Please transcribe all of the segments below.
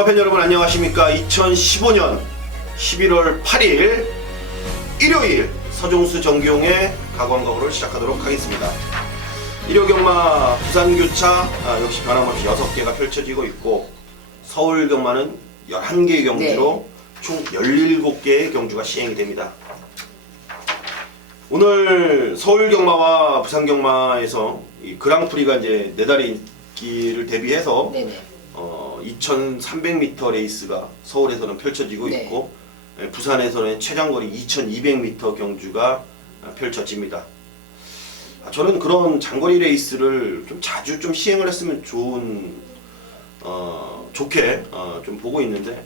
경마팬 여러분 안녕하십니까. 2015년 11월 8일 일요일 서종수 정기용의 가광가구를 시작하도록 하겠습니다. 일요경마 부산교차 역시 변함없이 6개가 펼쳐지고 있고 서울경마는 11개의 경주로 총 17개의 경주가 시행이 됩니다. 오늘 서울경마와 부산경마에서 이 그랑프리가 이제 내달의 인기를 대비해서 2300m 레이스가 서울에서는 펼쳐지고 있고 부산에서는 최장거리 2200m 경주가 펼쳐집니다. 저는 그런 장거리 레이스를 좀 자주 좀 시행을 했으면 좋게 좀 보고 있는데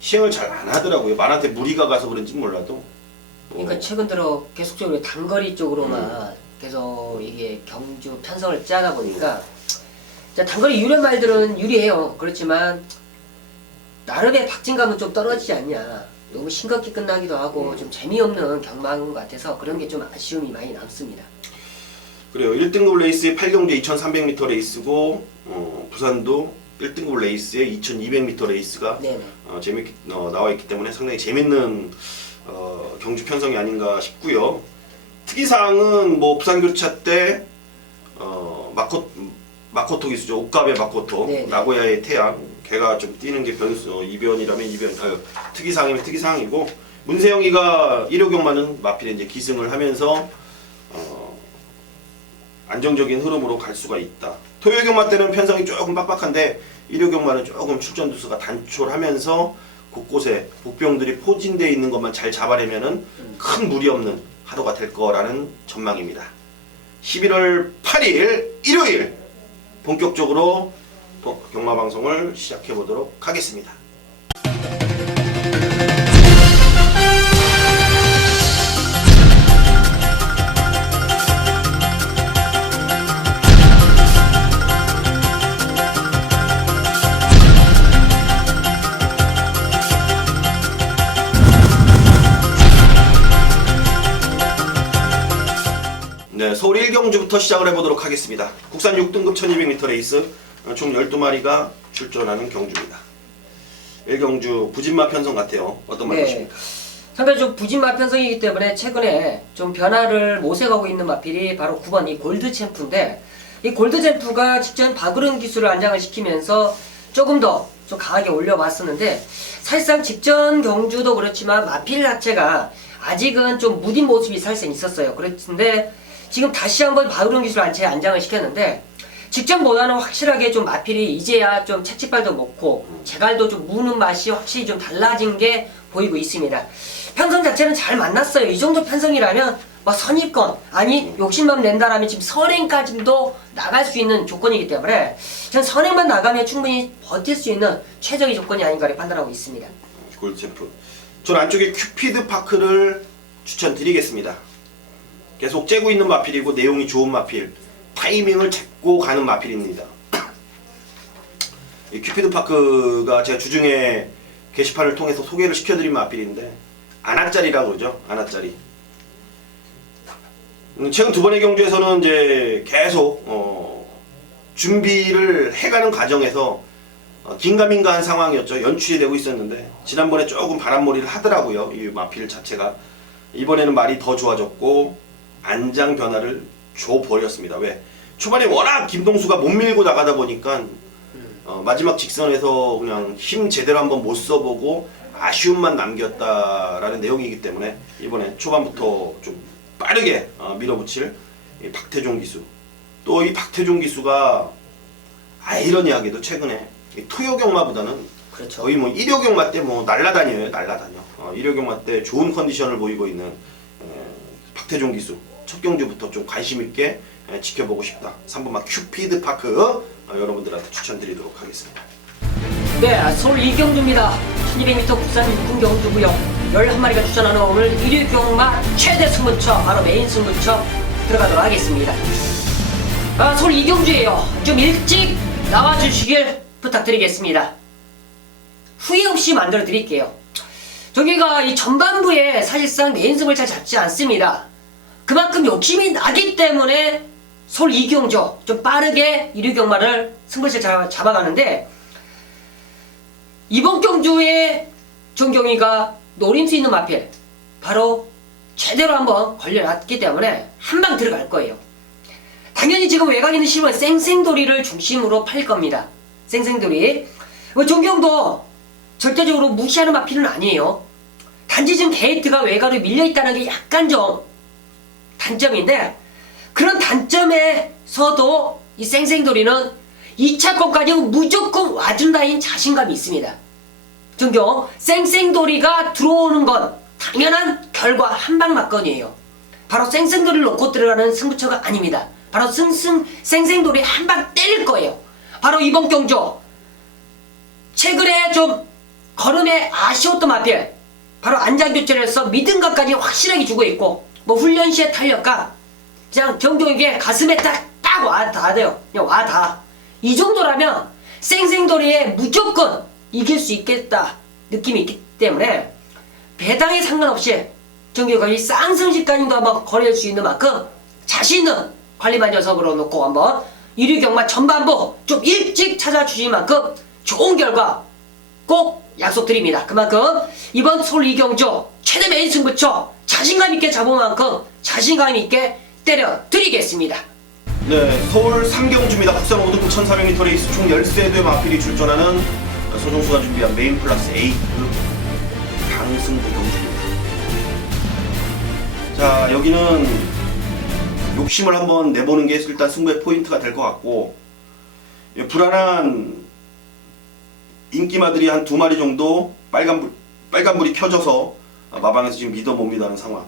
시행을 잘 안 하더라고요. 말한테 무리가 가서 그런지 몰라도. 그러니까 최근 들어 계속적으로 단거리 쪽으로만 계속 이게 경주 편성을 짜다 보니까 단거리 유료 말들은 유리해요. 그렇지만 나름의 박진감은 좀 떨어지지 않냐. 너무 싱겁게 끝나기도 하고 좀 재미없는 경마인 것 같아서 그런 게 좀 아쉬움이 많이 남습니다. 그래요. 1등급 레이스의 8경주에 2300m 레이스고 부산도 1등급 레이스에 2200m 레이스가 재밌게 나와 있기 때문에 상당히 재밌는 경주 편성이 아닌가 싶고요. 특이사항은 뭐 부산교차 때 마코토 기수죠. 옥갑의 마코토, 나고야의 태양, 걔가 좀 뛰는 게 이변이라면 이변, 특이사항이면 특이사항이고, 문세영이가 일요경마는 마필에 이제 기승을 하면서 안정적인 흐름으로 갈 수가 있다. 토요경마 때는 편성이 조금 빡빡한데 일요경마는 조금 출전 두수가 단촐하면서 곳곳에 복병들이 포진되어 있는 것만 잘 잡아내면은 큰 무리 없는 하루가 될 거라는 전망입니다. 11월 8일 일요일 본격적으로 경마 방송을 시작해 보도록 하겠습니다. 네, 서울 1경주부터 시작을 해보도록 하겠습니다. 국산 6등급 1200m 레이스 총 12마리가 출전하는 경주입니다. 1경주 부진마 편성 같아요. 어떤 말이십니까? 상당히 좀 부진마 편성이기 때문에 최근에 좀 변화를 모색하고 있는 마필이 바로 9번 이 골드 챔프인데, 이 골드 챔프가 직전 박으른 기술을 안장을 시키면서 조금 더 좀 강하게 올려봤었는데, 사실상 직전 경주도 그렇지만 마필 자체가 아직은 좀 무딘 모습이 사실상 있었어요. 그렇는데 지금 다시 한번 박으른 기술 안장을 시켰는데 직전보다는 확실하게 좀 마필이 이제야 좀 채찍발도 먹고 제갈도 좀 무는 맛이 확실히 좀 달라진 게 보이고 있습니다. 편성 자체는 잘 만났어요. 이 정도 편성이라면 뭐 선입권 아니 욕심만 낸다라면 지금 선행까지도 나갈 수 있는 조건이기 때문에 저는 선행만 나가면 충분히 버틸 수 있는 최적의 조건이 아닌가를 판단하고 있습니다. 골드챔프. 전 안쪽에 큐피드 파크를 추천드리겠습니다. 계속 째고 있는 마필이고 내용이 좋은 마필, 타이밍을 잡고 가는 마필입니다. 이 큐피드 파크가 제가 주중에 게시판을 통해서 소개를 시켜드린 마필인데 아나짜리라고 그러죠. 아나짜리. 최근 두 번의 경주에서는 이제 계속 준비를 해가는 과정에서 긴가민가한 상황이었죠. 연출이 되고 있었는데 지난번에 조금 바람몰이를 하더라고요. 이 마필 자체가. 이번에는 말이 더 좋아졌고 안장 변화를 줘버렸습니다. 왜? 초반에 워낙 김동수가 못 밀고 나가다 보니까 마지막 직선에서 그냥 힘 제대로 한번 못 써보고 아쉬움만 남겼다라는 내용이기 때문에 이번에 초반부터 좀 빠르게 밀어붙일 이 박태종 기수. 또 이 박태종 기수가 아이러니하게도 최근에 토요경마보다는 거의 뭐 일요경마 때 뭐 날라다녀요. 일요경마 때 좋은 컨디션을 보이고 있는 박태종 기수. 첫 경주부터 좀 관심 있게 지켜보고 싶다. 3번마 큐피드 파크 여러분들한테 추천드리도록 하겠습니다. 네, 서울 2경주입니다. 1200m 국산 6군 경주고요. 11마리가 출전하는 오늘 일요 경마 최대 승부처, 바로 메인 승부처 들어가도록 하겠습니다. 서울 2경주예요. 좀 일찍 나와주시길 부탁드리겠습니다. 후회 없이 만들어 드릴게요. 저기가 이 전반부에 사실상 메인승을 잘 잡지 않습니다. 그만큼 욕심이 나기 때문에 서울 2경주 좀 빠르게 1위 경마를 승부를 잡아가는데 이번 경주에 정경이가 노릴 수 있는 마필 바로 제대로 한번 걸려놨기 때문에 한 방 들어갈 거예요. 당연히 지금 외곽에 있는 실은 쌩쌩돌이를 중심으로 팔 겁니다. 쌩쌩돌이. 정경도 절대적으로 무시하는 마필은 아니에요. 단지 지금 게이트가 외곽으로 밀려있다는 게 약간 좀 단점인데, 그런 단점에서도 이 쌩쌩돌이는 2차권까지 무조건 와준다는 자신감이 있습니다. 정경 쌩쌩돌이가 들어오는 건 당연한 결과 한방 맞건이에요. 바로 쌩쌩돌이를 놓고 들어가는 승부처가 아닙니다. 바로 쌩쌩돌이 한방 때릴 거예요. 바로 이번 경주 최근에 좀 걸음에 아쉬웠던 마필 바로 안장교체를 해서 믿음감까지 확실하게 주고 있고, 뭐 훈련 시의 탄력감 그냥 경경에게 가슴에 딱 와 닿아요. 그냥 와 닿아. 이 정도라면 쌩쌩돌이에 무조건 이길 수 있겠다 느낌이 있기 때문에 배당에 상관없이 정규가 이 쌍승시까지도 한번 거래할 수 있는 만큼 자신 있는 관리만 녀석으로 놓고 한번 1위 경마 전반부 좀 일찍 찾아주신 만큼 좋은 결과 꼭 약속드립니다. 그만큼 이번 서울 이경주 최대 메인 승부처 자신감 있게 잡은 만큼 자신감 있게 때려드리겠습니다. 네, 서울 3경주입니다. 국산 5등급 1400m 레이스 총 13대 마필이 출전하는 서종수가 준비한 메인 플러스 A급 강승부 경주입니다. 자, 여기는 욕심을 한번 내보는 게 일단 승부의 포인트가 될 것 같고, 불안한 인기마들이 한 2마리 정도 빨간불이 켜져서 마방에서 지금 믿어 못 믿어하는 상황.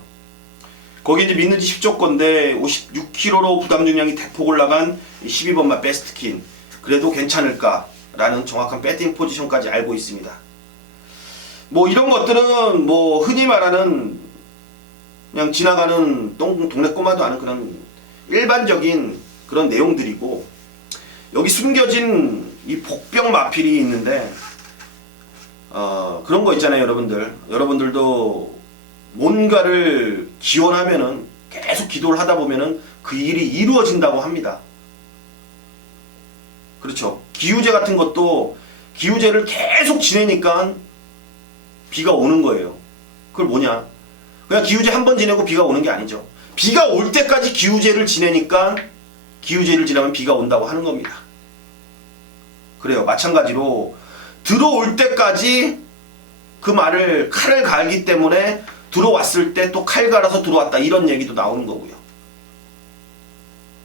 거기 이제 믿는지 10조 건데 56kg로 부담 중량이 대폭 올라간 12번마 베스트킨 그래도 괜찮을까라는 정확한 배팅 포지션까지 알고 있습니다. 뭐 이런 것들은 뭐 흔히 말하는 그냥 지나가는 동네 꼬마도 아는 그런 일반적인 그런 내용들이고, 여기 숨겨진 이 복병 마필이 있는데 그런 거 있잖아요. 여러분들도 뭔가를 기원하면은 계속 기도를 하다 보면은 그 일이 이루어진다고 합니다. 그렇죠. 기우제 같은 것도 기우제를 계속 지내니까 비가 오는 거예요. 그걸 뭐냐? 그냥 기우제 한 번 지내고 비가 오는 게 아니죠. 비가 올 때까지 기우제를 지내니까 기우제를 지나면 비가 온다고 하는 겁니다. 그래요. 마찬가지로 들어올 때까지 그 말을 칼을 갈기 때문에 들어왔을 때 또 칼 갈아서 들어왔다 이런 얘기도 나오는 거고요.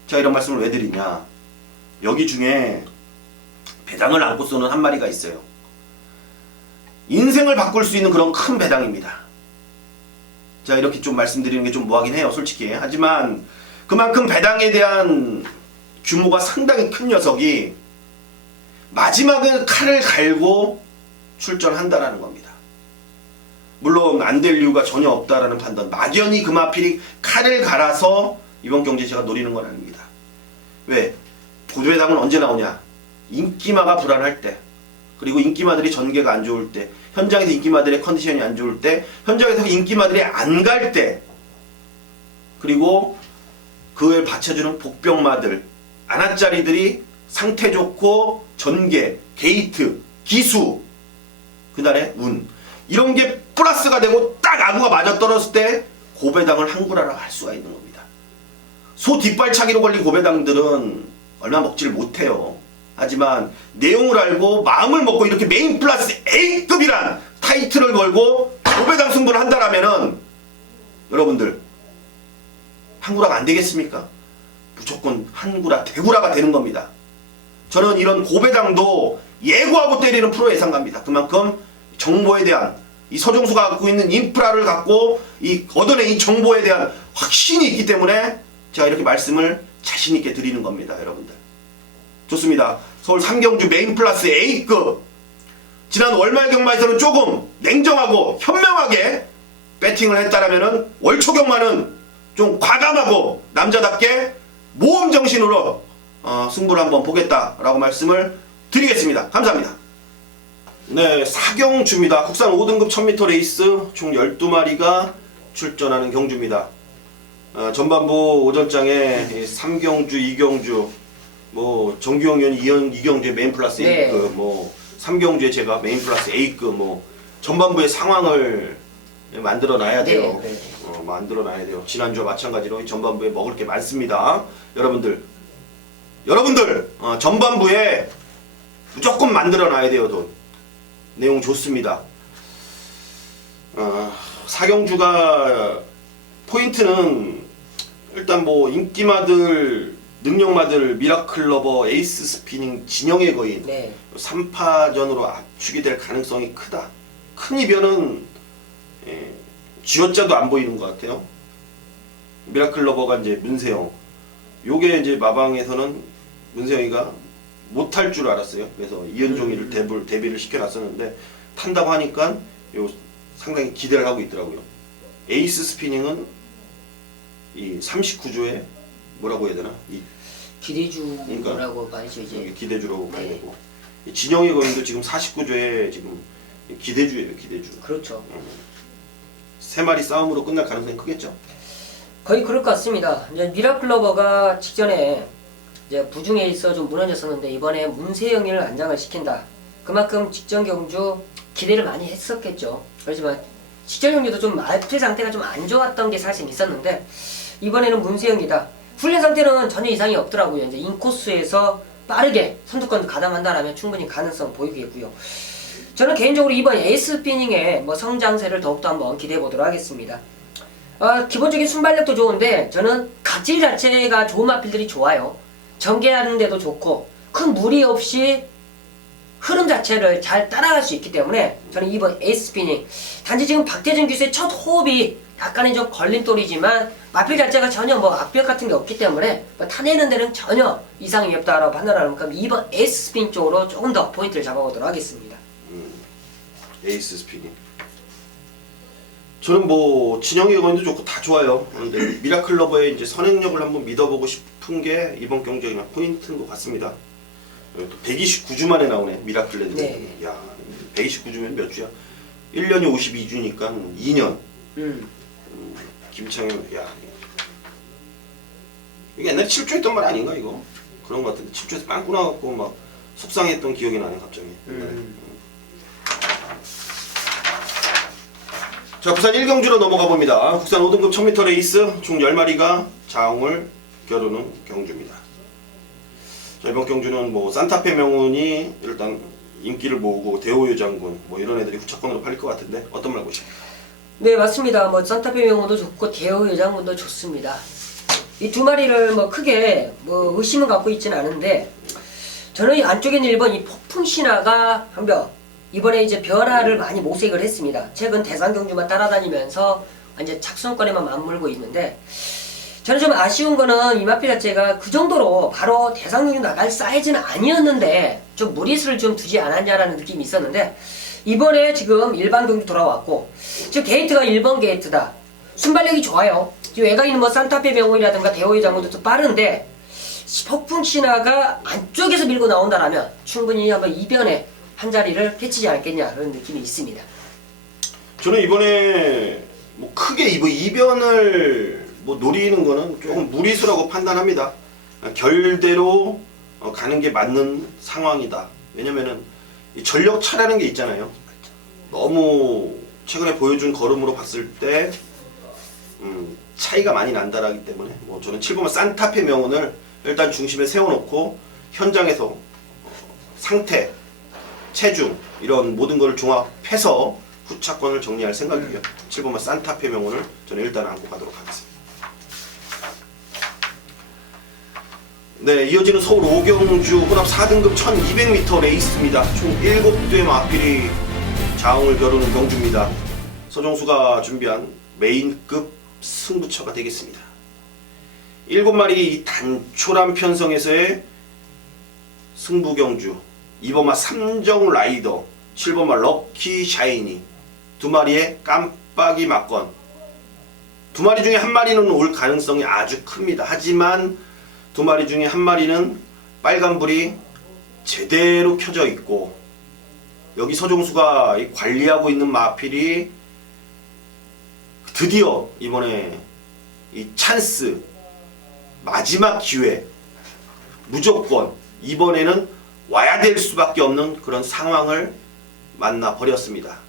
제가 이런 말씀을 왜 드리냐, 여기 중에 배당을 안고 쏘는 한 마리가 있어요. 인생을 바꿀 수 있는 그런 큰 배당입니다. 제가 이렇게 좀 말씀드리는 게 좀 뭐하긴 해요, 솔직히. 하지만 그만큼 배당에 대한 규모가 상당히 큰 녀석이 마지막에 칼을 갈고 출전한다라는 겁니다. 물론 안 될 이유가 전혀 없다라는 판단. 막연히 그 마필이 칼을 갈아서 이번 경기에 제가 노리는 건 아닙니다. 왜? 고배당은 언제 나오냐? 인기마가 불안할 때, 그리고 인기마들이 전개가 안 좋을 때, 현장에서 인기마들의 컨디션이 안 좋을 때, 현장에서 인기마들이 안 갈 때, 그리고 그걸 받쳐주는 복병마들, 아나짜리들이 상태 좋고 전개, 게이트, 기수, 그날의 운, 이런 게 플러스가 되고 딱 아구가 맞아떨어졌을 때 고배당을 한구라라고 할 수가 있는 겁니다. 소 뒷발차기로 걸린 고배당들은 얼마 먹지를 못해요. 하지만 내용을 알고 마음을 먹고 이렇게 메인 플러스 A급이란 타이틀을 걸고 고배당 승부를 한다라면은 여러분들 한구라가 안 되겠습니까? 무조건 한구라, 대구라가 되는 겁니다. 저는 이런 고배당도 예고하고 때리는 프로 예상가입니다. 그만큼 정보에 대한 이 서종수가 갖고 있는 인프라를 갖고 이 얻어낸 이 정보에 대한 확신이 있기 때문에 제가 이렇게 말씀을 자신 있게 드리는 겁니다, 여러분들. 좋습니다. 서울 3경주 메인 플러스 A급. 지난 월말 경마에서는 조금 냉정하고 현명하게 배팅을 했다라면은 월초 경마는 좀 과감하고 남자답게 모험 정신으로 승부를 한번 보겠다라고 말씀을 드리겠습니다. 감사합니다. 네, 4경주입니다. 국산 5등급 1000m 레이스 총 12마리가 출전하는 경주입니다. 전반부 오전장에 3경주, 2경주, 뭐 정규영 의원이 2경주의 메인 플러스 네. A급, 뭐 삼경주에 제가 메인 플러스 A급 뭐 전반부의 상황을 만들어 놔야 돼요. 네. 만들어 놔야 돼요. 지난주와 마찬가지로 이 전반부에 먹을 게 많습니다. 여러분들 전반부에 무조건 만들어 놔야 돼요. 돈 내용 좋습니다. 사경주가 포인트는 일단 뭐 인기마들, 능력마들, 미라클러버, 에이스 스피닝, 진영의 거인 네. 3파전으로 압축이 될 가능성이 크다. 큰 이변은 쥐어짜도 안 보이는 것 같아요. 미라클러버가 이제 문세영, 요게 이제 마방에서는 문세영이가 못할 줄 알았어요. 그래서 이현종이를 데뷔를 시켜놨었는데 탄다고 하니까 요 상당히 기대를 하고 있더라고요. 에이스 스피닝은 이 39조에 뭐라고 해야 되나? 이 기대주라고 봐야죠 이제. 기대주라고 봐야 네. 되고 이 진영의 거인도 지금 49조에 지금 기대주예요. 기대주. 그렇죠. 세 마리 싸움으로 끝날 가능성이 크겠죠. 거의 그럴 것 같습니다. 이제 미라클러버가 직전에 이제 부중에 있어 좀 무너졌었는데 이번에 문세영이를 안장을 시킨다. 그만큼 직전 경주 기대를 많이 했었겠죠. 그렇지만 직전 경주도 좀 마트 상태가 좀 안 좋았던 게 사실 있었는데 이번에는 문세영이다. 훈련 상태는 전혀 이상이 없더라고요. 이제 인코스에서 빠르게 선두권 가담한다라면 충분히 가능성 보이겠고요. 저는 개인적으로 이번 에이스 피닝의 뭐 성장세를 더욱더 한번 기대해 보도록 하겠습니다. 기본적인 순발력도 좋은데 저는 각질 자체가 좋은 마필들이 좋아요. 전개하는 데도 좋고 큰 무리 없이 흐름 자체를 잘 따라갈 수 있기 때문에 저는 이번 에이스 피닝 단지 지금 박태준 기수의 첫 호흡이 약간의 좀 걸림돌이지만 마필 자체가 전혀 뭐 악벽 같은 게 없기 때문에 뭐 타내는 데는 전혀 이상이 없다라고 판단하는 만큼 이번 에이스 스피닝 쪽으로 조금 더 포인트를 잡아보도록 하겠습니다. 에이스 스피닝. 저는 뭐 진영의 거인도 좋고 다 좋아요. 그런데 미라클러버의 이제 선행력을 한번 믿어보고 싶은 게 이번 경기의 포인트인 것 같습니다. 또 129주 만에 나오네 미라클레드. 네. 야, 129주면 몇 주야? 1년이 52주니까 2년. 김창현, 야, 이게 옛날에 7조 했던 말 아닌가 이거? 그런 것 같은데 7조에서 빵꾸 나갖고 막 속상했던 기억이 나네 갑자기. 자, 부산 1경주로 넘어가 봅니다. 국산 5등급 1000m 레이스 총 10마리가 자웅을 겨루는 경주입니다. 자, 이번 경주는 뭐 산타페 명운이 일단 인기를 모으고 대호유 장군 뭐 이런 애들이 후차권으로 팔릴 것 같은데 어떤 말 보십니까? 네, 맞습니다. 뭐 산타페 명호도 좋고 대호 여장군도 좋습니다. 이 두 마리를 뭐 크게 뭐 의심은 갖고 있지는 않은데 저는 이 안쪽에 있는 1번 이 폭풍 신화가 한번 이번에 이제 변화를 많이 모색을 했습니다. 최근 대상 경주만 따라다니면서 이제 착순권에만 맞물고 있는데 저는 좀 아쉬운 거는 이 마필 자체가 그 정도로 바로 대상 경주 나갈 사이즈는 아니었는데 좀 무리수를 좀 두지 않았냐라는 느낌이 있었는데 이번에 지금 일반 경주 돌아왔고 지금 게이트가 1번 게이트다. 순발력이 좋아요. 지금 외곽에 있는 뭐 산타페 명호이라든가 대호의 장군도 빠른데 폭풍 신화가 안쪽에서 밀고 나온다라면 충분히 한번 이변에 한 자리를 펼치지 않겠냐 그런 느낌이 있습니다. 저는 이번에 뭐 크게 이변을 뭐 노리는 거는 조금 무리수라고 판단합니다. 결대로 가는 게 맞는 상황이다. 왜냐면은 이 전력 차라는 게 있잖아요. 너무 최근에 보여준 걸음으로 봤을 때 차이가 많이 난다라기 때문에 뭐 저는 7번만 산타페 명운을 일단 중심에 세워놓고 현장에서 상태, 체중 이런 모든 걸 종합해서 후차권을 정리할 생각이고요. 7번만 산타페 명운을 저는 일단 안고 가도록 하겠습니다. 네, 이어지는 서울 5경주 혼합 4등급 1200m 레이스입니다. 총 7대의 마필이 자웅을 겨루는 경주입니다. 서정수가 준비한 메인급 승부처가 되겠습니다. 7마리 단촐한 편성에서의 승부 경주. 2번마 삼정 라이더, 7번마 럭키 샤이니, 2마리의 깜빡이 막건. 2마리 중에 1마리는 올 가능성이 아주 큽니다. 하지만 2마리 중에 1마리는 빨간불이 제대로 켜져 있고 여기 서종수가 관리하고 있는 마필이 드디어 이번에 이 찬스 마지막 기회 무조건 이번에는 와야 될 수밖에 없는 그런 상황을 만나 버렸습니다.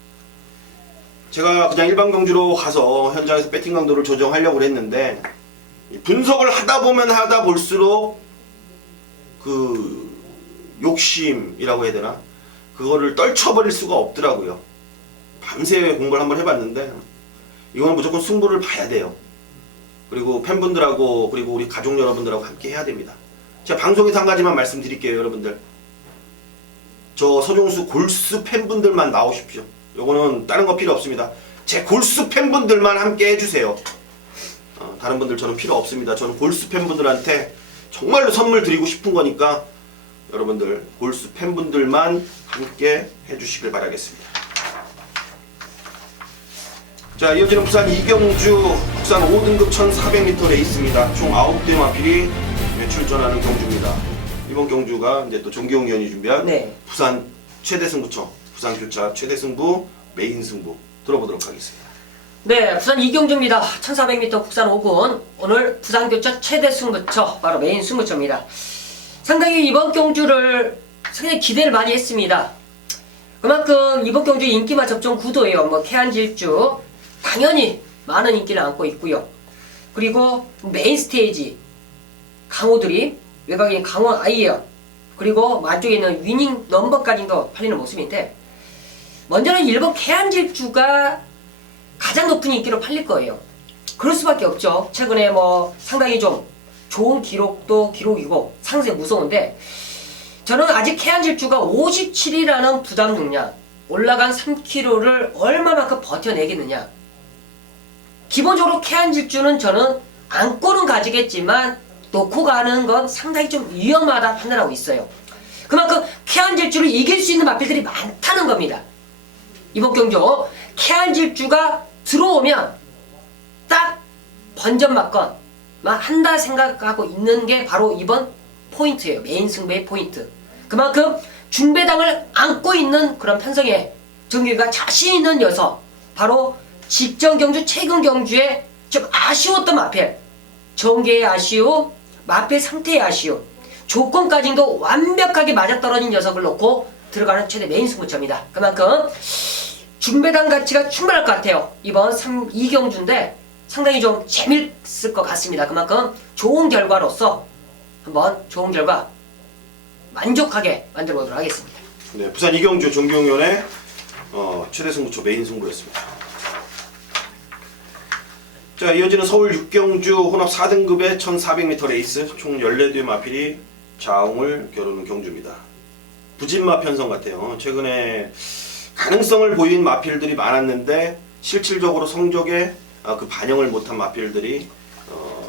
제가 그냥 일반 경주로 가서 현장에서 배팅 강도를 조정하려고 했는데 분석을 하다 보면 하다 볼수록 그 욕심이라고 해야 되나? 그거를 떨쳐버릴 수가 없더라고요. 밤새 공부를 한번 해봤는데 이거는 무조건 승부를 봐야 돼요. 그리고 팬분들하고 그리고 우리 가족 여러분들하고 함께 해야 됩니다. 제가 방송에서 한 가지만 말씀드릴게요, 여러분들. 저 서종수 골수 팬분들만 나오십시오. 요거는 다른 거 필요 없습니다. 제 골수 팬분들만 함께 해주세요. 다른 분들 저는 필요 없습니다. 저는 골수 팬분들한테 정말로 선물 드리고 싶은 거니까 여러분들 골수 팬분들만 함께 해주시길 바라겠습니다. 자, 이어지는 부산 이경주 국산 5등급 1400m 레이스입니다. 총 9대 마필이 출전하는 경주입니다. 이번 경주가 이제 또 정기용 위원이 준비한 네. 부산 최대 승부처, 부산 교차 최대 승부 메인 승부 들어보도록 하겠습니다. 네, 부산 이경주입니다. 1400m 국산 5군. 오늘 부산 교차 최대 승부처, 바로 메인 승부처입니다. 상당히 이번 경주를 상당히 기대를 많이 했습니다. 그만큼 이번 경주 인기만 접종 구도예요. 뭐 케안질주 당연히 많은 인기를 안고 있고요. 그리고 메인 스테이지 강호들이 외곽에 있는 강원 아이언, 그리고 안쪽에 있는 위닝 넘버까지도 팔리는 모습인데, 먼저는 1번 케안질주가 가장 높은 인기로 팔릴 거예요. 그럴 수밖에 없죠. 최근에 뭐 상당히 좀 좋은 기록도 기록이고 상세 무서운데, 저는 아직 케안질주가 57이라는 부담 능량, 올라간 3kg를 얼마만큼 버텨내겠느냐. 기본적으로 케안질주는 저는 안고는 가지겠지만 놓고 가는 건 상당히 좀 위험하다 판단하고 있어요. 그만큼 케안질주를 이길 수 있는 마필들이 많다는 겁니다. 이번 경주 케안질주가 들어오면 딱 번전 맞건만 한다 생각하고 있는 게 바로 이번 포인트예요. 메인 승부의 포인트. 그만큼 중배당을 안고 있는 그런 편성의 정규가 자신 있는 녀석, 바로 직전 경주 최근 경주에 좀 아쉬웠던 마필, 전개의 아쉬움, 마필 상태의 아쉬움, 조건까지도 완벽하게 맞아떨어진 녀석을 놓고 들어가는 최대 메인 승부처입니다. 그만큼 중배당 가치가 충분할 것 같아요. 이번 2경주인데 상당히 좀 재밌을 것 같습니다. 그만큼 좋은 결과로서 한번 좋은 결과 만족하게 만들어 보도록 하겠습니다. 네, 부산 이경주 정기용위원의 최대 승부처 메인 승부였습니다. 자, 이어지는 서울 6경주 혼합 4등급의 1400m 레이스 총 14대의 마필이 자웅을 겨루는 경주입니다. 부진마 편성 같아요. 최근에 가능성을 보인 마필들이 많았는데 실질적으로 성적에 그 반영을 못한 마필들이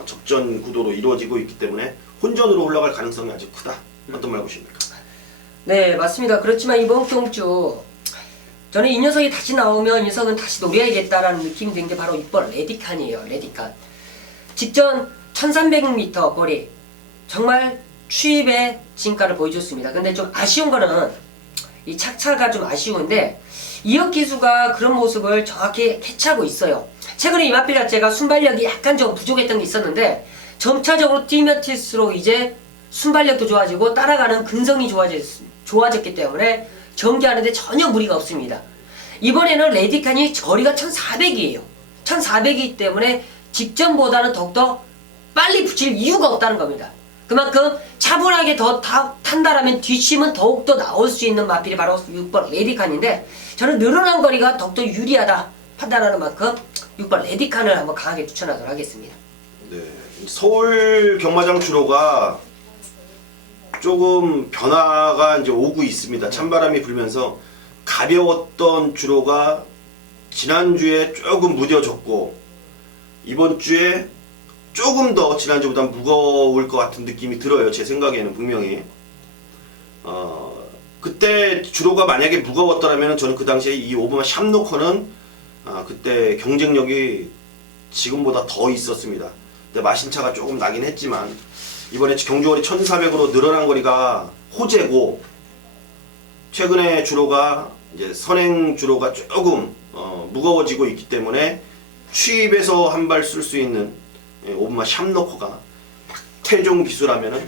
적전 구도로 이루어지고 있기 때문에 혼전으로 올라갈 가능성이 아주 크다. 어떤 말 보십니까? 네, 맞습니다. 그렇지만 이번 경주 저는 이 녀석이 다시 나오면 이 녀석은 다시 노려야겠다라는 느낌이 든 게 바로 6번 레디칸이에요. 레디칸. 직전 1300m 거리 정말 추입의 진가를 보여줬습니다. 근데 좀 아쉬운 거는 이 착차가 좀 아쉬운데 이혁 기수가 그런 모습을 정확히 캐치하고 있어요. 최근에 이 마필 자체가 순발력이 약간 좀 부족했던 게 있었는데 점차적으로 뛰면 뛸수록 이제 순발력도 좋아지고 따라가는 근성이 좋아졌기 때문에 전개하는데 전혀 무리가 없습니다. 이번에는 레디칸이 거리가 1400이에요. 1400이기 때문에 직전보다는 더욱더 빨리 붙일 이유가 없다는 겁니다. 그만큼 차분하게 더 탄다라면 뒷심은 더욱더 나올 수 있는 마필이 바로 6번 레디칸인데, 저는 늘어난 거리가 더욱더 유리하다 판단하는 만큼 6번 레디칸을 한번 강하게 추천하도록 하겠습니다. 네, 서울 경마장 주로가 조금 변화가 이제 오고 있습니다. 찬바람이 불면서 가벼웠던 주로가 지난주에 조금 무뎌졌고 이번 주에 조금 더 지난주보다 무거울 것 같은 느낌이 들어요. 제 생각에는 분명히. 그때 주로가 만약에 무거웠더라면 저는 그 당시에 이 오버마 샵노커는 그때 경쟁력이 지금보다 더 있었습니다. 근데 마신차가 조금 나긴 했지만 이번에 경주거리 1400으로 늘어난 거리가 호재고, 최근에 주로가 이제 선행 주로가 조금 무거워지고 있기 때문에 취입에서 한 발 쓸 수 있는 오브마 샵노커가 태종 기수라면은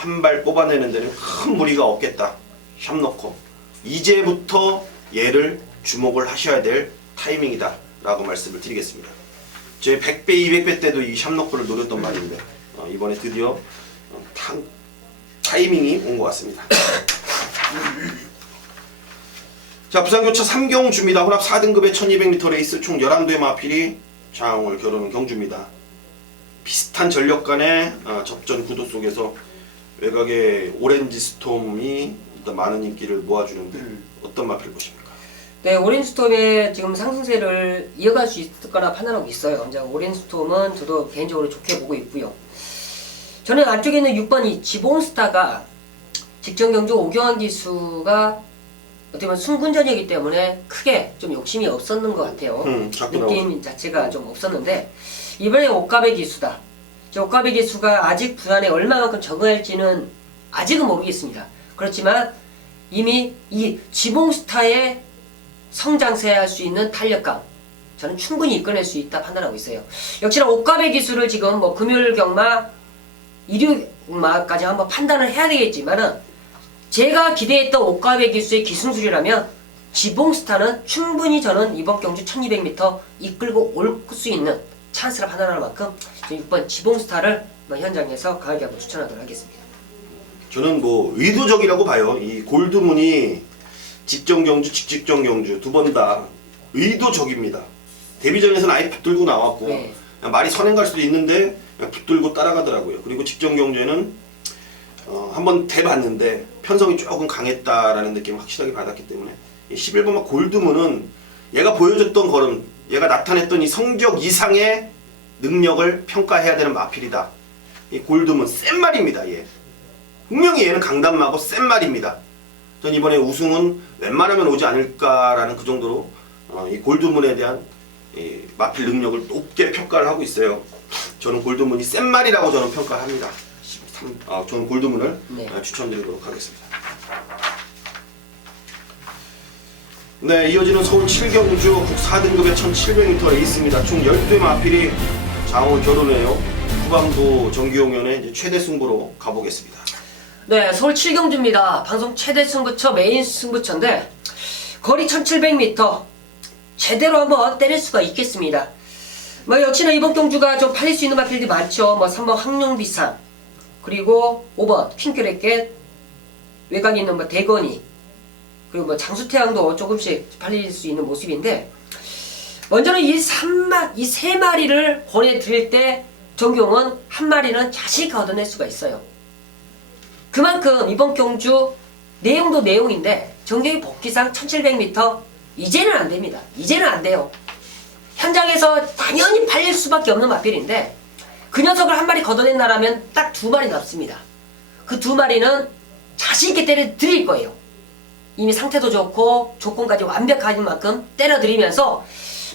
한 발 뽑아내는 데는 큰 무리가 없겠다. 샵 넣고 이제부터 얘를 주목을 하셔야 될 타이밍이다 라고 말씀을 드리겠습니다. 제 100배 200배 때도 이 샵너코를 노렸던 말인데 이번에 드디어 타이밍이 온 것 같습니다. 자, 부산교차 3경주입니다. 혼합 4등급의 1200m 레이스 총 11도의 마필이 장을 겨루는 경주입니다. 비슷한 전력 간의 접전 구도 속에서 외곽의 오렌지 스톰이 일단 많은 인기를 모아주는데 어떤 마필 보십니까? 네, 오렌지스톰의 지금 상승세를 이어갈 수 있을 거라 판단하고 있어요. 이제 오렌지스톰은 저도 개인적으로 좋게 보고 있고요. 저는 안쪽에 있는 6번 이 지봉스타가 직전 경주 오경환 기수가 어떻게 보면 승군전이기 때문에 크게 좀 욕심이 없었는 것 같아요. 느낌 자체가 좀 없었는데 이번에 옥가베 기수다. 저 옥가베 기수가 아직 부산에 얼마만큼 적응할지는 아직은 모르겠습니다. 그렇지만 이미 이 지봉스타의 성장세 할 수 있는 탄력감 저는 충분히 이끌어낼 수 있다 판단하고 있어요. 역시나 옥가베 기수를 지금 뭐 금요일 경마 일요일마까지 한번 판단을 해야 되겠지만은 제가 기대했던 옥가베 기수의 기승술이라면 지봉스타는 충분히 저는 이번 경주 1200m 이끌고 올 수 있는 찬스라 판단하는 만큼 6번 지봉스타를 현장에서 강하게 한번 추천하도록 하겠습니다. 저는 뭐 의도적이라고 봐요. 이 골드문이 직전 경주, 직직전 경주 두 번 다 의도적입니다. 데뷔전에서는 아예 붙들고 나왔고 네. 그냥 말이 선행 갈 수도 있는데 그냥 붙들고 따라가더라고요. 그리고 직전 경주에는 한번 대봤는데 편성이 조금 강했다라는 느낌을 확실하게 받았기 때문에 11번마 골드문은 얘가 보여줬던 걸음, 얘가 나타냈던 이 성적 이상의 능력을 평가해야 되는 마필이다. 이 골드문 센 말입니다. 얘 분명히 얘는 강단마고 센 말입니다. 전 이번에 우승은 웬만하면 오지 않을까라는 그 정도로 이 골드문에 대한 이 마필 능력을 높게 평가를 하고 있어요. 저는 골드문이 센 말이라고 저는 평가를 합니다. 저는 골드문을 추천드리도록 하겠습니다. 네, 이어지는 서울 7경주 국 4등급의 1700m 레이스입니다. 총 12대 마필이 장을 겨루네요. 후반부 정규용연의 이제 최대 승부로 가보겠습니다. 네, 서울 7경주입니다. 방송 최대 승부처, 메인 승부처인데 거리 1700m 제대로 한번 때릴 수가 있겠습니다. 뭐 역시나 이번 경주가 좀 팔릴 수 있는 마필들이 많죠. 뭐 3번 항룡비상, 그리고 5번 핑크레켓, 외곽에 있는 뭐 대건이, 그리고 뭐 장수태양도 조금씩 팔릴 수 있는 모습인데 먼저는 이 세 마리를 보내드릴 때 정경은 한 마리는 자신있게 얻어낼 수가 있어요. 그만큼 이번 경주 내용도 내용인데 정경이 복귀상 1700m 이제는 안 됩니다. 이제는 안 돼요. 현장에서 당연히 팔릴 수밖에 없는 마필인데 그 녀석을 한 마리 걷어낸다라면 딱 2마리 남습니다. 그 2마리는 자신있게 때려드릴 거예요. 이미 상태도 좋고 조건까지 완벽한 만큼 때려드리면서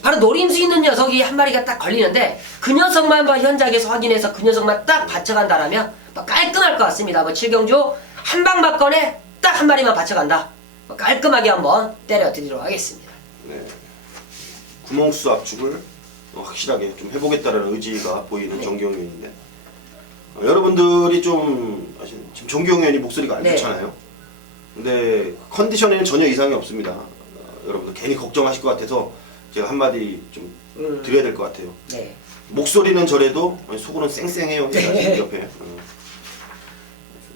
바로 노림수 있는 녀석이 한 마리가 딱 걸리는데 그 녀석만 현장에서 확인해서 그 녀석만 딱 받쳐간다라면 깔끔할 것 같습니다. 7경주 한 방 맞건에 딱 한 마리만 받쳐간다. 깔끔하게 한번 때려드리도록 하겠습니다. 네. 구멍수 압축을 확실하게 좀 해보겠다는 의지가 보이는 정경윤인데 여러분들이 좀 지금 정경윤이 목소리가 안 좋잖아요. 근데 컨디션에는 전혀 이상이 없습니다. 여러분들 괜히 걱정하실 것 같아서 제가 한마디 좀 드려야 될 것 같아요. 네. 목소리는 저래도 속으로는 쌩쌩해요. 옆에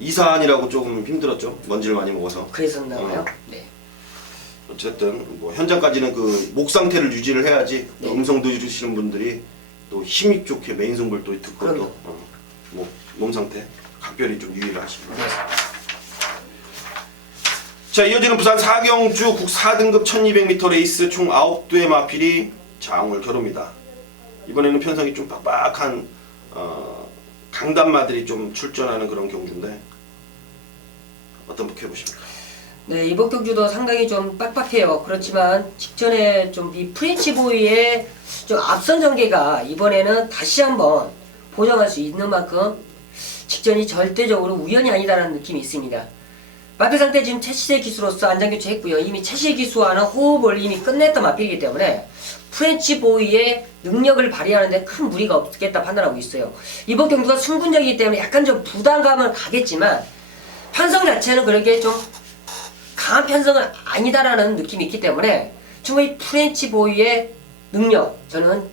이산이라고 조금 힘들었죠. 먼지를 많이 먹어서. 그랬었나봐요. 네. 어쨌든 뭐 현장까지는 그 목 상태를 유지를 해야지 음성 들으시는 분들이 또 힘이 좋게 메인 승부를 또 듣고 또 몸 상태 각별히 좀 유의를 하시고. 자, 이어지는 부산 4경주 국 4등급 1200m 레이스 총 9대의 마필이 장을 겨룹니다. 이번에는 편성이 좀 빡빡한 강단마들이 좀 출전하는 그런 경주인데 어떤 분께 해보십니까? 네, 이번 경주도 상당히 좀 빡빡해요. 그렇지만 직전에 좀 이 프렌치보이의 좀 앞선 전개가 이번에는 다시 한번 보정할 수 있는 만큼 직전이 절대적으로 우연이 아니다라는 느낌이 있습니다. 마필 상태 지금 최시의 기수로서 안장 교체했고요. 이미 최시의 기수와는 호흡을 이미 끝냈던 마필이기 때문에 프렌치 보이의 능력을 발휘하는데 큰 무리가 없겠다 판단하고 있어요. 이번 경기가 승분적이기 때문에 약간 좀 부담감은 가겠지만 편성 자체는 그렇게 좀 강한 편성은 아니다라는 느낌이 있기 때문에 충분히 프렌치 보이의 능력 저는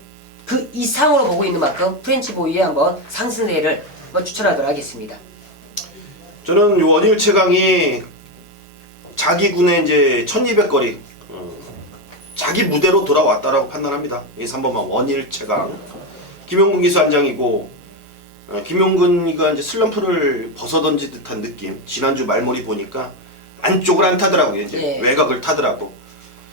그 이상으로 보고 있는 만큼 프렌치 보이의 한번 상승세를 한번 추천하도록 하겠습니다. 저는 요 원일 최강이 자기 군의 이제 1200거리 자기 무대로 돌아왔다라고 판단합니다. 이 3번만 원일 최강 김용근 기수 안장이고 김용근이가 이제 슬럼프를 벗어던지 듯한 느낌. 지난주 말머리 보니까 안쪽을 안 타더라고요. 이제 예. 외곽을 타더라고.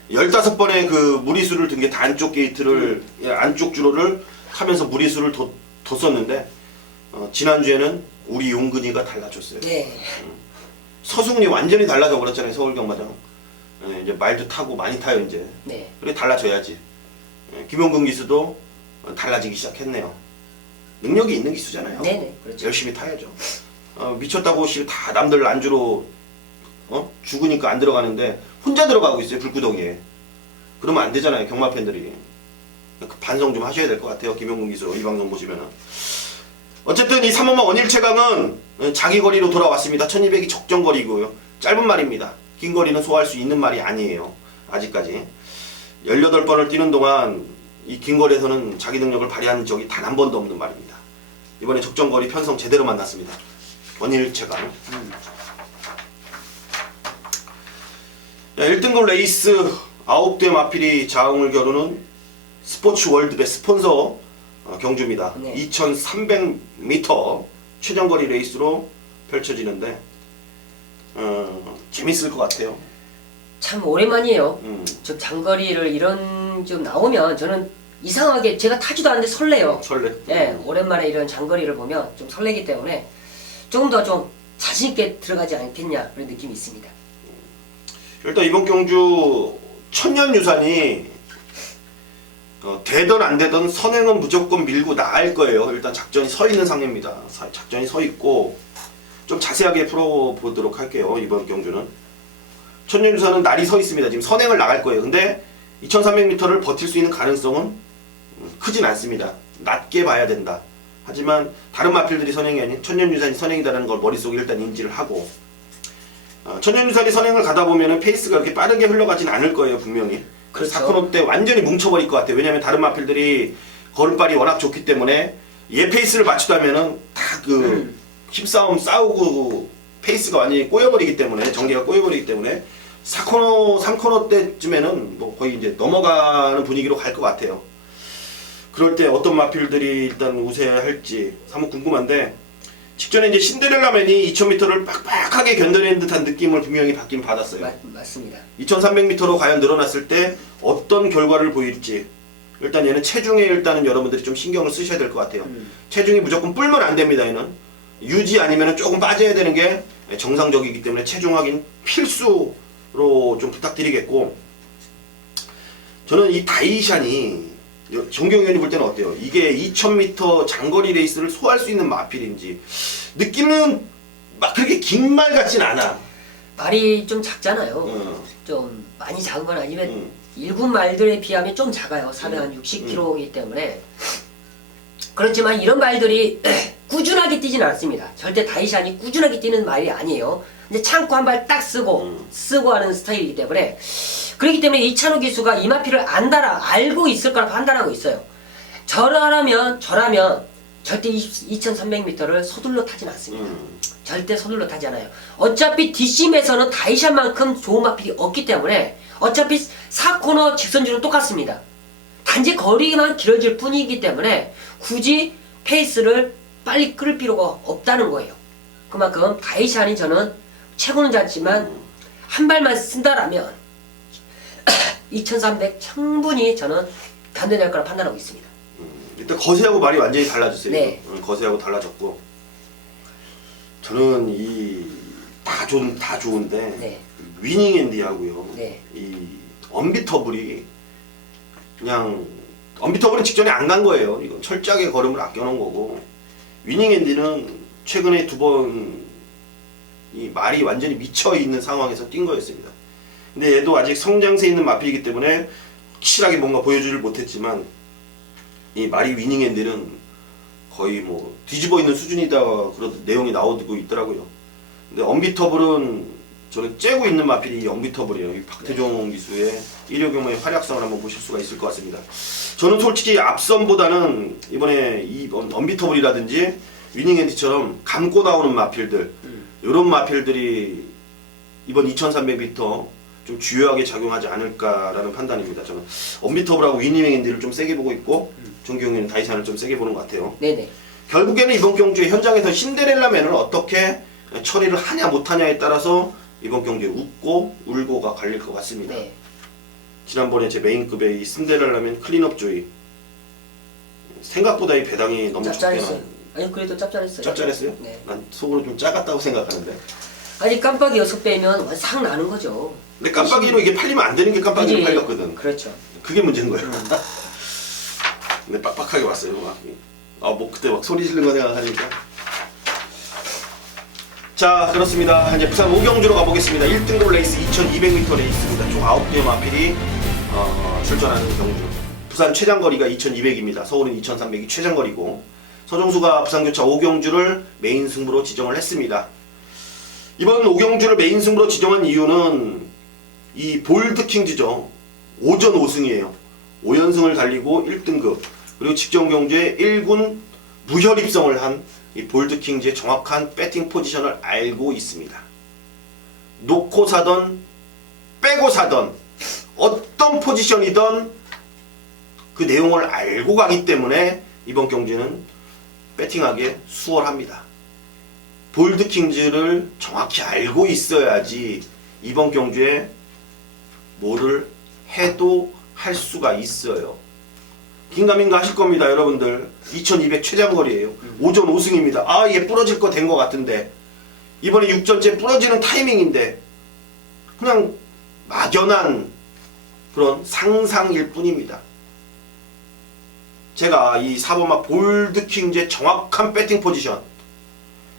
15번의 그 무리수를 든 게 다 안쪽 게이트를 안쪽 주로를 타면서 무리수를 뒀었는데 지난주에는 우리 용근이가 달라졌어요. 네. 서승훈이 완전히 달라져 버렸잖아요. 서울 경마장. 이제 말도 타고 많이 타요 이제. 네. 그래 달라져야지. 김용근 기수도 달라지기 시작했네요. 능력이 있는 기수잖아요. 네네. 그렇죠. 열심히 타야죠. 미쳤다고 다 남들 안주로 죽으니까 안 들어가는데 혼자 들어가고 있어요. 불구덩이에. 그러면 안 되잖아요. 경마 팬들이. 반성 좀 하셔야 될 것 같아요. 김용근 기수 이 방송 보시면은. 어쨌든 이 3번마 원일 최강은 자기 거리로 돌아왔습니다. 1200이 적정 거리고요. 짧은 말입니다. 긴 거리는 소화할 수 있는 말이 아니에요. 아직까지. 18번을 뛰는 동안 이 긴 거리에서는 자기 능력을 발휘한 적이 단 한 번도 없는 말입니다. 이번에 적정 거리 편성 제대로 만났습니다. 원일 최강. 1등급 레이스 9대 마필이 자웅을 겨루는 스포츠 월드배 스폰서 경주입니다. 네. 2300m 최장거리 레이스로 펼쳐지는데 재밌을 것 같아요. 참 오랜만이에요. 음. 좀 장거리를 이런 좀 나오면 저는 이상하게 제가 타지도 않는데 설레요. 설레. 예, 오랜만에 이런 장거리를 보면 좀 설레기 때문에 조금 더 좀 자신 있게 들어가지 않겠냐 그런 느낌이 있습니다. 일단 이번 경주 천년유산이 되든 안 되든 선행은 무조건 밀고 나갈 거예요. 일단 작전이 서 있는 상태입니다. 작전이 서 있고 좀 자세하게 풀어보도록 할게요. 이번 경주는 천년유산은 날이 서 있습니다. 지금 선행을 나갈 거예요. 근데 2300m를 버틸 수 있는 가능성은 크진 않습니다. 낮게 봐야 된다. 하지만 다른 마필들이 선행이 아닌 천년유산이 선행이다라는 걸 머릿속에 일단 인지를 하고 천년유산이 선행을 가다 보면은 페이스가 그렇게 빠르게 흘러가진 않을 거예요. 분명히. 그렇죠. 사코노 때 완전히 뭉쳐버릴 것 같아요. 왜냐면 다른 마필들이 걸음발이 워낙 좋기 때문에 얘 페이스를 맞추다면은 다 그 힘싸움 싸우고 페이스가 완전히 꼬여버리기 때문에 전개가 꼬여버리기 때문에 4코너 3코너 때쯤에는 뭐 거의 이제 넘어가는 분위기로 갈 것 같아요. 그럴 때 어떤 마필들이 일단 우세할지 사뭇 궁금한데 직전에 이제 신데렐라맨이 2000m를 빡빡하게 견뎌내는 듯한 느낌을 분명히 받긴 받았어요. 맞습니다. 2300m로 과연 늘어났을 때 어떤 결과를 보일지 일단 얘는 체중에 일단은 여러분들이 좀 신경을 쓰셔야 될 것 같아요. 체중이 무조건 뿔면 안 됩니다. 얘는 유지 아니면 조금 빠져야 되는 게 정상적이기 때문에 체중 확인 필수로 좀 부탁드리겠고 저는 이 다이샨이 정경 의원이 볼 때는 어때요? 이게 2000m 장거리 레이스를 소화할 수 있는 마필인지 느낌은 막 그렇게 긴 말 같진 않아. 말이 좀 작잖아요. 좀 많이 작은 건 아니면 일군 말들에 비하면 좀 작아요. 460kg이기 때문에 그렇지만 이런 말들이 꾸준하게 뛰진 않습니다. 절대 다이샨이 꾸준하게 뛰는 말이 아니에요. 근데 참고 한 발 딱 쓰고 하는 스타일이기 때문에 그렇기 때문에 이찬호 기수가 이 마필을 알고 있을 거라 판단하고 있어요. 저라면 절대 2300m를 서둘러 타진 않습니다. 절대 서둘러 타지 않아요. 어차피 뒷심에서는 다이샨만큼 좋은 마필이 없기 때문에 어차피 4코너 직선주는 똑같습니다. 단지 거리만 길어질 뿐이기 때문에 굳이 페이스를 빨리 끌 필요가 없다는 거예요. 그만큼 다이샨이 저는 최고는 작지만 한 발만 쓴다라면 2300 충분히 저는 견뎌낼 거라 판단하고 있습니다. 일단 거세하고 말이 완전히 달라졌어요. 네. 거세하고 달라졌고 저는 다 좋은데 네. 위닝 앤디하고요. 네. 이 언비터블이 그냥 언비터블은 직전에 안 간 거예요. 이건 철저하게 걸음을 아껴놓은 거고 위닝 앤디는 최근에 2번 이 말이 완전히 미쳐 있는 상황에서 뛴 거였습니다. 근데 얘도 아직 성장세에 있는 마필이기 때문에 확실하게 뭔가 보여주질 못했지만 이 말이 위닝핸들은 거의 뭐 뒤집어 있는 수준이다 그런 내용이 나오고 있더라고요. 근데 언비터블은 저는 째고 있는 마필이 언비터블이에요. 이 박태종 기수의 1호 규모의 활약성을 한번 보실 수가 있을 것 같습니다. 저는 솔직히 앞선보다는 이번에 이 언비터블이라든지 위닝핸디처럼 감고 나오는 마필들 이런 마필들이 이번 2300m 좀 주요하게 작용하지 않을까라는 판단입니다. 저는 언비터블하고 위닝핸디를 좀 세게 보고 있고 정경이는 다이산을 좀 세게 보는 것 같아요. 네네. 결국에는 이번 경주의 현장에서 신데렐라맨을 어떻게 처리를 하냐 못하냐에 따라서 이번 경기에 웃고 울고가 갈릴 것 같습니다. 네. 지난번에 제 메인급의 이 신데렐라맨 클린업 조이 생각보다 이 배당이 너무 적게 짭짤했어요. 나와요. 아니 그래도 짭짤했어요. 짭짤했어요? 네. 난 속으로 좀 작았다고 생각하는데. 아니 깜빡이 6배면 상 나는 거죠. 근데 깜빡이로 이게 팔리면 안 되는 게 깜빡이로 그지? 팔렸거든. 그렇죠. 그게 문제인 거예요. 근데 빡빡하게 왔어요. 막. 뭐 그때 막 소리 지르는 거 생각하니까. 자, 그렇습니다. 이제 부산 오경주로 가보겠습니다. 1등급 레이스 2200m 레이스입니다. 총 9개의 마필이 출전하는 경주. 부산 최장거리가 2200입니다. 서울은 2300이 최장거리고 서정수가 부산교차 오경주를 메인 승부로 지정을 했습니다. 이번 오경주를 메인 승부로 지정한 이유는 이 볼드킹즈죠. 오전 5승이에요. 5연승을 달리고 1등급 그리고 직전 경주에 1군 무혈 입성을 한 이 볼드킹즈의 정확한 배팅 포지션을 알고 있습니다. 놓고 사던 빼고 사던 어떤 포지션이던 그 내용을 알고 가기 때문에 이번 경주는 배팅하기에 수월합니다. 볼드킹즈를 정확히 알고 있어야지 이번 경주에 뭐를 해도 할 수가 있어요. 긴가민가 하실 겁니다, 여러분들. 2200 최장거리예요. 오전 5승입니다. 아, 얘 부러질 거 된 거 같은데 이번에 6전째 부러지는 타이밍인데 그냥 막연한 그런 상상일 뿐입니다. 제가 이 4번마 볼드킹즈의 정확한 배팅 포지션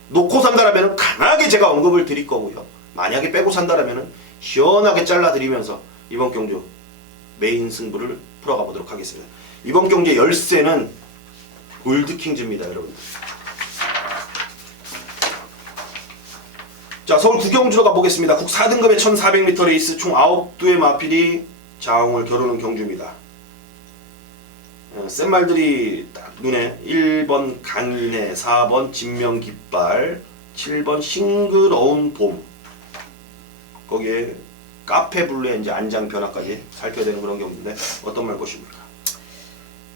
놓고 산다라면 강하게 제가 언급을 드릴 거고요. 만약에 빼고 산다라면 시원하게 잘라드리면서 이번 경주 메인 승부를 풀어가 보도록 하겠습니다. 이번 경기의 열쇠는 볼드킹즈입니다, 여러분들. 자, 서울 구경주로 가보겠습니다. 국 4등급의 1400m 레이스 총 9두의 마필이 자웅을 겨루는 경주입니다. 센 말들이 딱 눈에 1번 강인해, 4번 진명깃발, 7번 싱그러운 봄. 거기에 카페블루의 이제 안장 변화까지 살펴야 되는 그런 경기인데 어떤 말 보십니까?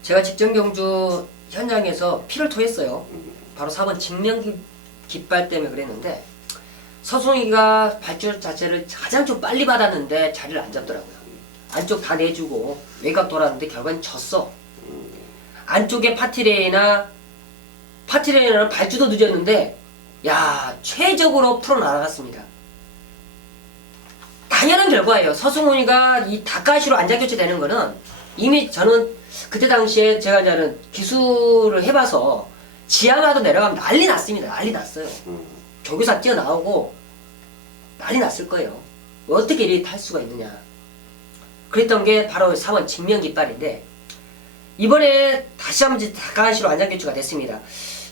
제가 직전 경주 현장에서 피를 토했어요. 바로 4번 진명깃발 때문에 그랬는데 서승이가 발줄 자체를 가장 좀 빨리 받았는데 자리를 안 잡더라고요. 안쪽 다 내주고 외곽 돌았는데 결과는 졌어. 안쪽에 파티레이나는 발주도 늦었는데 야 최적으로 풀어나갔습니다. 당연한 결과예요. 서승훈이가 이 다카시로 안장 교체되는 거는 이미 저는 그때 당시에 제가 이제는 기술을 해봐서 지하마도 내려가면 난리 났습니다. 난리 났어요. 조교사 뛰어나오고 난리 났을 거예요. 어떻게 이리 탈 수가 있느냐. 그랬던 게 바로 4번 진명깃발인데 이번에 다시 한번 다카시로 안장 교체가 됐습니다.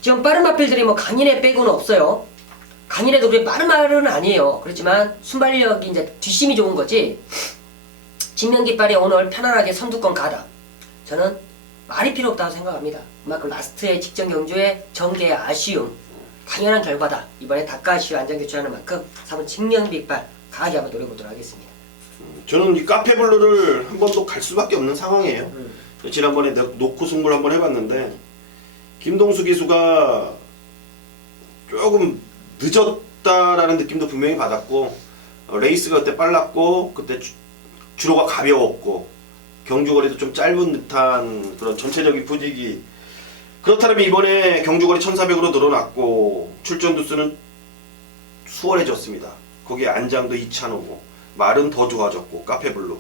지금 빠른 마필들이 뭐 강인해 빼고는 없어요. 강인해도 그렇게 빠른 말은 아니에요. 그렇지만 순발력이 이제 뒷심이 좋은 거지. 진명깃발이 오늘 편안하게 선두권 가다. 저는 말이 필요 없다고 생각합니다. 그만큼 라스트의 직전 경주의 전개의 아쉬움, 당연한 결과다. 이번에 다카시와 안장 교체하는 만큼 4번 진명깃발 강하게 한번 노려보도록 하겠습니다. 저는 이 카페블루를 한 번 더 갈 수밖에 없는 상황이에요. 지난번에 놓고 승부를 한번 해봤는데 김동수 기수가 조금 늦었다라는 느낌도 분명히 받았고 레이스가 그때 빨랐고 그때 주로가 가벼웠고 경주거리도 좀 짧은 듯한 그런 전체적인 분위기. 그렇다면 이번에 경주거리 1400으로 늘어났고 출전 두수는 수월해졌습니다. 거기에 안장도 2차노고 말은 더 좋아졌고 카페블루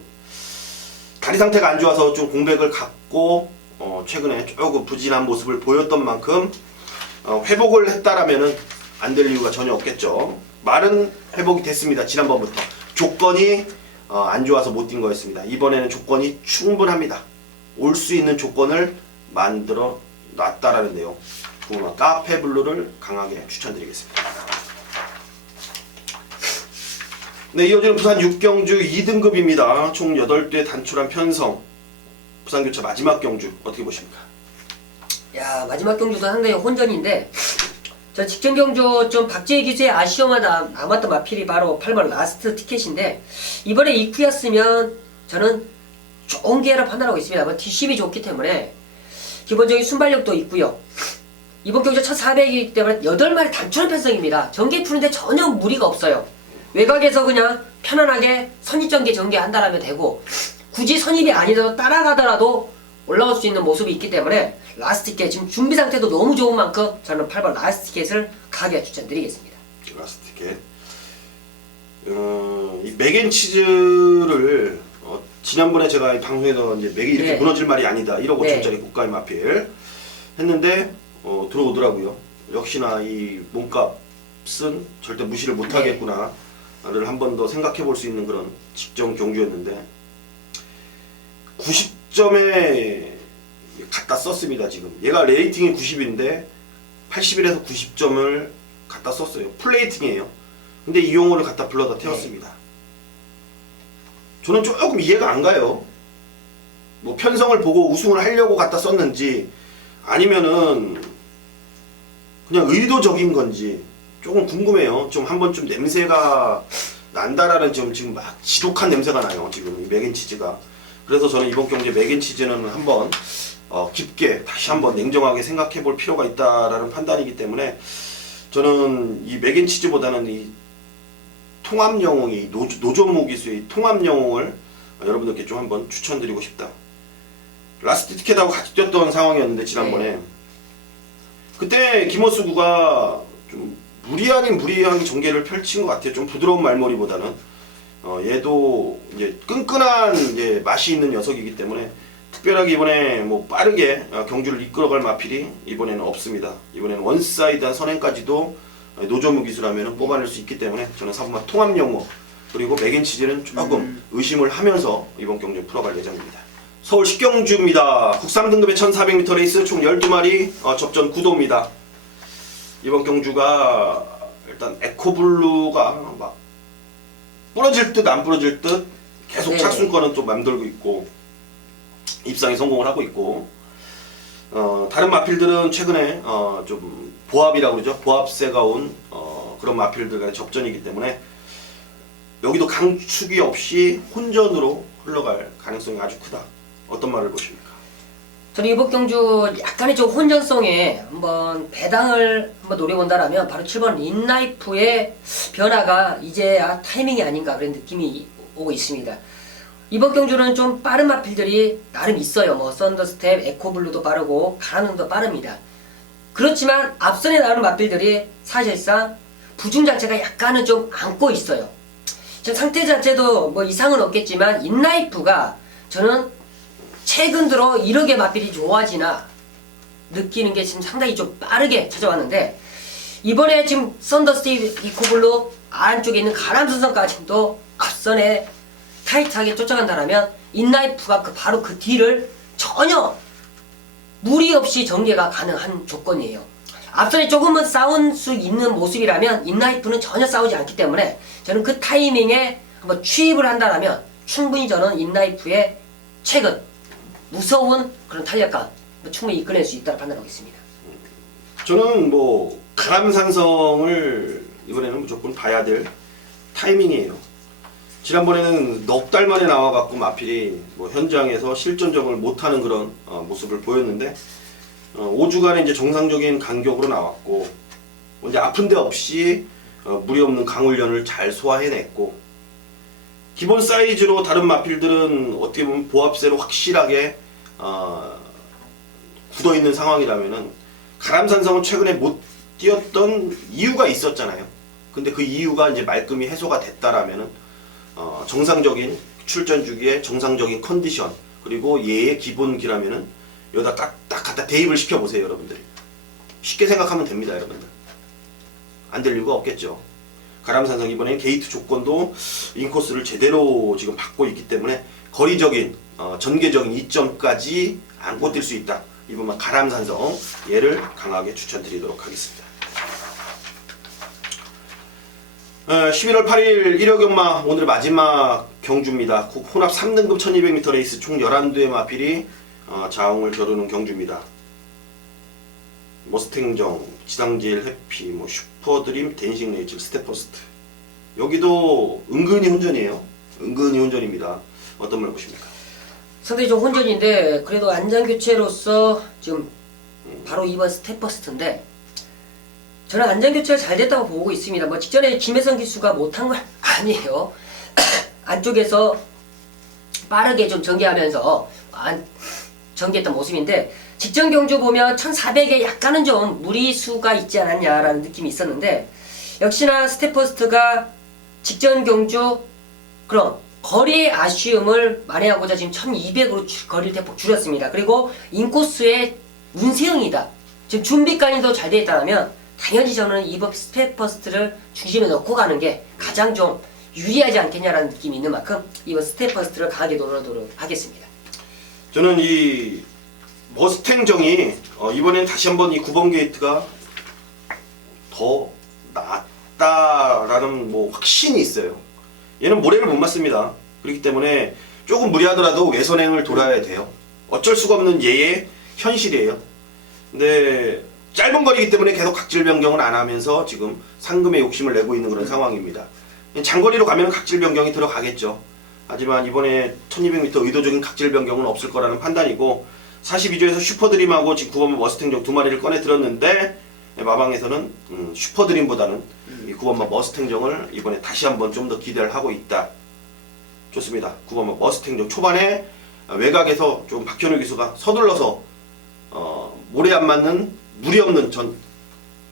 다리 상태가 안 좋아서 좀 공백을 갖고 최근에 조금 부진한 모습을 보였던 만큼 회복을 했다라면은 안 될 이유가 전혀 없겠죠. 말은 회복이 됐습니다. 지난번부터 조건이 안 좋아서 못 뛴 거였습니다. 이번에는 조건이 충분합니다. 올 수 있는 조건을 만들어 놨다라는 내용. 부마 카페블루를 강하게 추천드리겠습니다. 네, 이어지는 부산 6경주 2등급입니다. 총 8대 단출한 편성. 부산교차 마지막 경주 어떻게 보십니까? 야, 마지막 경주도 상당히 혼전인데, 저 직전 경주 좀 박재희 기수의 아쉬움만 남았던 마필이 바로 8번 라스트 티켓인데, 이번에 이쿠였으면 저는 좋은 기회라 판단하고 있습니다. 뒷심이 좋기 때문에 기본적인 순발력도 있고요. 이번 경주 1400이기 때문에 8마리 단출한 편성입니다. 전개 푸는데 전혀 무리가 없어요. 외곽에서 그냥 편안하게 선입전개 전개한다라면 되고, 굳이 선입이 아니더라도 따라가더라도 올라올 수 있는 모습이 있기 때문에 라스트 티켓, 지금 준비 상태도 너무 좋은 만큼 저는 8번 라스트 티켓을 강하게 추천드리겠습니다. 라스트 티켓. 이 맥앤치즈를 지난번에 제가 이 방송에서 이제 맥이 이렇게 네. 무너질 말이 아니다 1억 네. 5천짜리 고가의 마필 했는데 들어오더라고요. 역시나 이 몸값은 절대 무시를 못하겠구나를 한 번 더 생각해 볼 수 있는 그런 직전 경주였는데 90점에 갖다 썼습니다. 지금 얘가 레이팅이 90인데 81에서 90점을 갖다 썼어요. 플레이팅이에요. 근데 이용호를 갖다 불러다 태웠습니다. 저는 조금 이해가 안 가요. 뭐 편성을 보고 우승을 하려고 갖다 썼는지 아니면은 그냥 의도적인 건지 조금 궁금해요. 좀 한번 좀 냄새가 난다라는 지금 막 지독한 냄새가 나요. 지금 이 맥앤치즈가. 그래서 저는 이번 경기에 맥앤치즈는 한번 깊게 다시 한번 냉정하게 생각해 볼 필요가 있다라는 판단이기 때문에 저는 이 맥앤치즈보다는 이 통합 영웅이 노조무 기수의 통합 영웅을 여러분들께 좀 한번 추천드리고 싶다. 라스트 티켓하고 같이 뛰었던 상황이었는데 지난번에 그때 김호수구가 좀 무리 아닌 무리한 전개를 펼친 것 같아요. 좀 부드러운 말머리보다는 얘도 이제 끈끈한 이제 맛이 있는 녀석이기 때문에 특별하게 이번에 뭐 빠르게 경주를 이끌어갈 마필이 이번에는 없습니다. 이번에는 원사이드한 선행까지도 노조무 기수라면 뽑아낼 수 있기 때문에 저는 3번 통합 영웅 그리고 맥앤치즈는 조금 의심을 하면서 이번 경주 풀어갈 예정입니다. 서울 10경주입니다. 국산 등급의 1400m 레이스 총 12마리 접전 구도입니다. 이번 경주가 일단 에코블루가 막 부러질 듯 안 부러질 듯 계속 착순권은 또 맘돌고 있고 입상에 성공을 하고 있고 다른 마필들은 최근에 좀 보합이라고 그러죠. 보합세가 온 그런 마필들과의 접전이기 때문에 여기도 강축이 없이 혼전으로 흘러갈 가능성이 아주 크다. 어떤 말을 보십니까? 저는 이번 경주 약간의 좀 혼전성에 한번 배당을 한번 노려본다라면 바로 7번 인라이프의 변화가 이제야 타이밍이 아닌가 그런 느낌이 오고 있습니다. 이번 경주는 좀 빠른 마필들이 나름 있어요. 뭐 썬더스텝, 에코블루도 빠르고 가라눈도 빠릅니다. 그렇지만 앞선에 나오는 마필들이 사실상 부중 자체가 약간은 좀 안고 있어요. 지금 상태 자체도 뭐 이상은 없겠지만 인라이프가 저는 최근 들어 이렇게 마필이 좋아지나 느끼는 게 지금 상당히 좀 빠르게 찾아왔는데 이번에 지금 썬더스텝, 에코블루 안쪽에 있는 가람선선까지도 앞선에 타이트하게 쫓아간다면 인라이프가 바로 그 뒤를 전혀 무리 없이 전개가 가능한 조건이에요. 앞선에 조금은 싸울 수 있는 모습이라면 인라이프는 전혀 싸우지 않기 때문에 저는 그 타이밍에 한번 취입을 한다면 충분히 저는 인라이프의 최근 무서운 그런 탄력감 충분히 이끌어낼 수 있다고 판단하고 있습니다. 저는 뭐 가람산성을 이번에는 무조건 봐야 될 타이밍이에요. 지난번에는 넉 달 만에 나와갖고 마필이 뭐 현장에서 실전적을 못하는 그런 모습을 보였는데 5주간의 이제 정상적인 간격으로 나왔고 이제 아픈 데 없이 무리 없는 강훈련을 잘 소화해냈고 기본 사이즈로 다른 마필들은 어떻게 보면 보합세로 확실하게 굳어있는 상황이라면은 가람산성은 최근에 못 뛰었던 이유가 있었잖아요. 근데 그 이유가 이제 말끔히 해소가 됐다라면은 정상적인 출전 주기에 정상적인 컨디션 그리고 얘의 기본기라면은 여기다 딱 갖다 대입을 시켜보세요. 여러분들 쉽게 생각하면 됩니다. 여러분들 안 될 이유가 없겠죠. 가람산성 이번엔 게이트 조건도 인코스를 제대로 지금 받고 있기 때문에 거리적인 전개적인 이점까지 안고 뛸 수 있다. 이번만 가람산성 얘를 강하게 추천드리도록 하겠습니다. 11월 8일 1억 연마 오늘의 마지막 경주입니다. 혼합 3등급 1200m 레이스 총 11대의 마필이 자웅을 겨루는 경주입니다. 머스탱정, 지상제일 해피, 뭐 슈퍼드림, 댄싱 레이첼, 스태퍼스트. 여기도 은근히 혼전이에요. 은근히 혼전입니다. 어떤 말 보십니까? 상당히 좀 혼전인데 그래도 안장교체로서 지금 바로 이번 스태퍼스트인데 저는 안장교체가 잘 됐다고 보고 있습니다. 뭐 직전에 김혜성 기수가 못한 건 아니에요. 안쪽에서 빠르게 좀 전개하면서 전개했던 모습인데 직전 경주 보면 1400에 약간은 좀 무리수가 있지 않았냐라는 느낌이 있었는데 역시나 스태퍼스트가 직전 경주 그럼 거리의 아쉬움을 만회하고자 지금 1200으로 거리를 대폭 줄였습니다. 그리고 인코스의 문세영이다. 지금 준비까지 더 잘 되어 있다면 당연히 저는 이번 스태퍼스트를 중심에 넣고 가는 게 가장 좀 유리하지 않겠냐라는 느낌이 있는 만큼 이번 스태퍼스트를 강하게 노려보도록 하겠습니다. 저는 이 머스탱정이 이번엔 다시 한번 이 9번 게이트가 더 낫다라는 뭐 확신이 있어요. 얘는 모래를 못 맞습니다. 그렇기 때문에 조금 무리하더라도 외선행을 돌아야 돼요. 어쩔 수가 없는 얘의 현실이에요. 근데 짧은 거리이기 때문에 계속 각질 변경을 안 하면서 지금 상금의 욕심을 내고 있는 그런 상황입니다. 장거리로 가면 각질 변경이 들어가겠죠. 하지만 이번에 1200m 의도적인 각질 변경은 없을 거라는 판단이고 42조에서 슈퍼드림하고 지금 9번 머스탱정 두 마리를 꺼내 들었는데 마방에서는 슈퍼드림보다는 이 9번 머스탱정을 이번에 다시 한번 좀 더 기대를 하고 있다. 좋습니다. 9번 머스탱정 초반에 외곽에서 좀 박현우 기수가 서둘러서 모래 안 맞는 무리 없는 전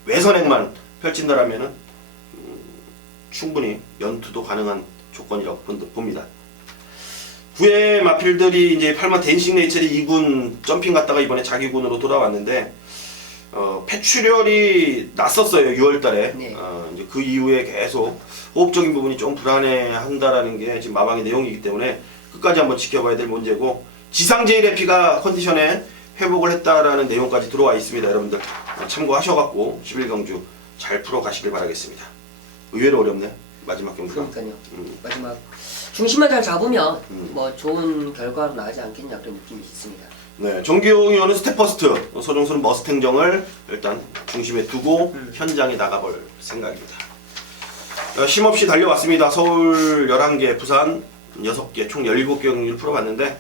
외선행만 펼친다라면은 충분히 연투도 가능한 조건이라고 봅니다. 9회 마필들이 이제 8만 댄싱 레이첼이 2군 점핑 갔다가 이번에 자기 군으로 돌아왔는데 폐출혈이 났었어요. 6월달에. 네. 이제 그 이후에 계속 호흡적인 부분이 좀 불안해한다라는 게 지금 마방의 내용이기 때문에 끝까지 한번 지켜봐야 될 문제고 지상제일의 피가 컨디션에 회복을 했다라는 내용까지 들어와 있습니다. 여러분들 참고하셔갖고 11경주 잘 풀어 가시길 바라겠습니다. 의외로 어렵네. 마지막 경주가. 그러니까요. 마지막 중심만 잘 잡으면 뭐 좋은 결과로 나오지 않겠냐 그런 느낌이 있습니다. 네, 정기용 의원은 스태퍼스트, 서종수는 머스탱정을 일단 중심에 두고 현장에 나가볼 생각입니다. 쉼없이 달려왔습니다. 서울 11개, 부산 6개, 총 17개 경기를 풀어봤는데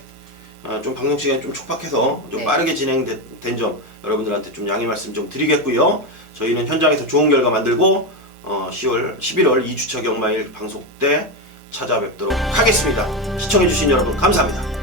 좀 방송 시간이 좀 촉박해서 좀 네. 빠르게 진행된 점 여러분들한테 좀 양해 말씀 좀 드리겠고요. 저희는 현장에서 좋은 결과 만들고 11월 2주차 경마일 방송 때 찾아뵙도록 하겠습니다. 시청해주신 여러분 감사합니다.